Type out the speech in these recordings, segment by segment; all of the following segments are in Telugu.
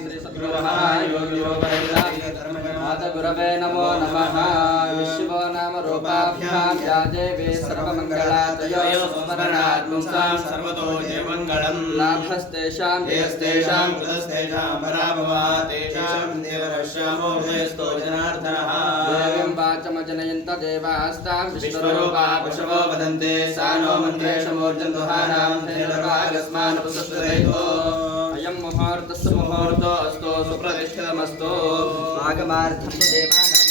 శ్రీసద్గురువయోగిపరిదాత గురవే నమో నమ. విశ్వో నామ రూపాభ్యాం యాదేవే సర్వమంగళాతయో స్మరణాత్మసాం సర్వతో జయ మంగళం నాభస్తేషాం జయస్తేషాం కృతస్తేషాం పరాభవా తేషాం దేవరశ్యామో భయస్తో జనార్దనః. मुहूर्तस्य मुहूर्तोऽस्तु सुप्रतिष्ठितमस्तु आगमार्थं देवानां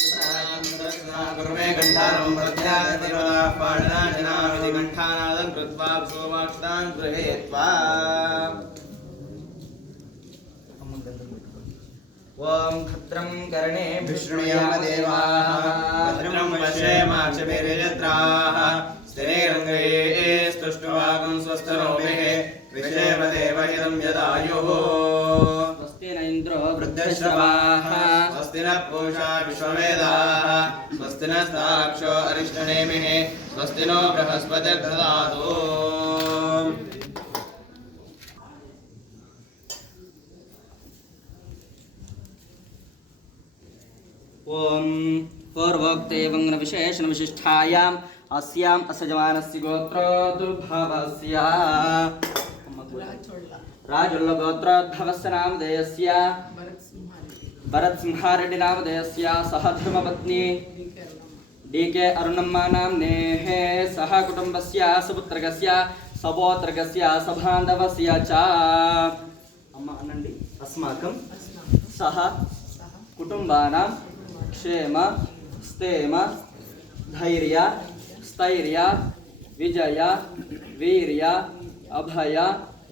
घण्टानं प्रत्यागतिपाणनादिनामिति घण्टानादं कृत्वा सोमाक्षतान् गृहीत्वा। ॐ खत्रं करणे विष्णुयाम देवाः खत्रं वशे माक्षभिर्यत्राः। स्थिरे रङ्गे स्तुष्टवागं स्वस्थरोमेः विषये इदं यदायुः स्वस्ति न इन्द्रो वृद्धश्रवाः। स्वस्ति नः पूषा विश्ववेदाः। स्वस्ति नस्ताक्षो अरिष्टनेमिः। स्वस्ति नो बृहस्पतिर्ददातु। ॐ पूर्वोक्तेवङ्गविशेषणविशिष्ठायाम् अस्याम् असजमानस्य రాజుల్ల గోత్రోద్భవస్ నామధేయస్య. భరత్ నామధేయస్య. సహ డీకే అరుణమ్మ నామ్నే సహ కుటుంబస్య సుపుత్రకస్య సపోత్రకస్య సబాంధవస్య చ. అమ్మ అనండి అస్మాకం సహ కుటుంబానాం క్షేమ స్థేమ ధైర్య స్థైర్య విజయ వీర్య అభయ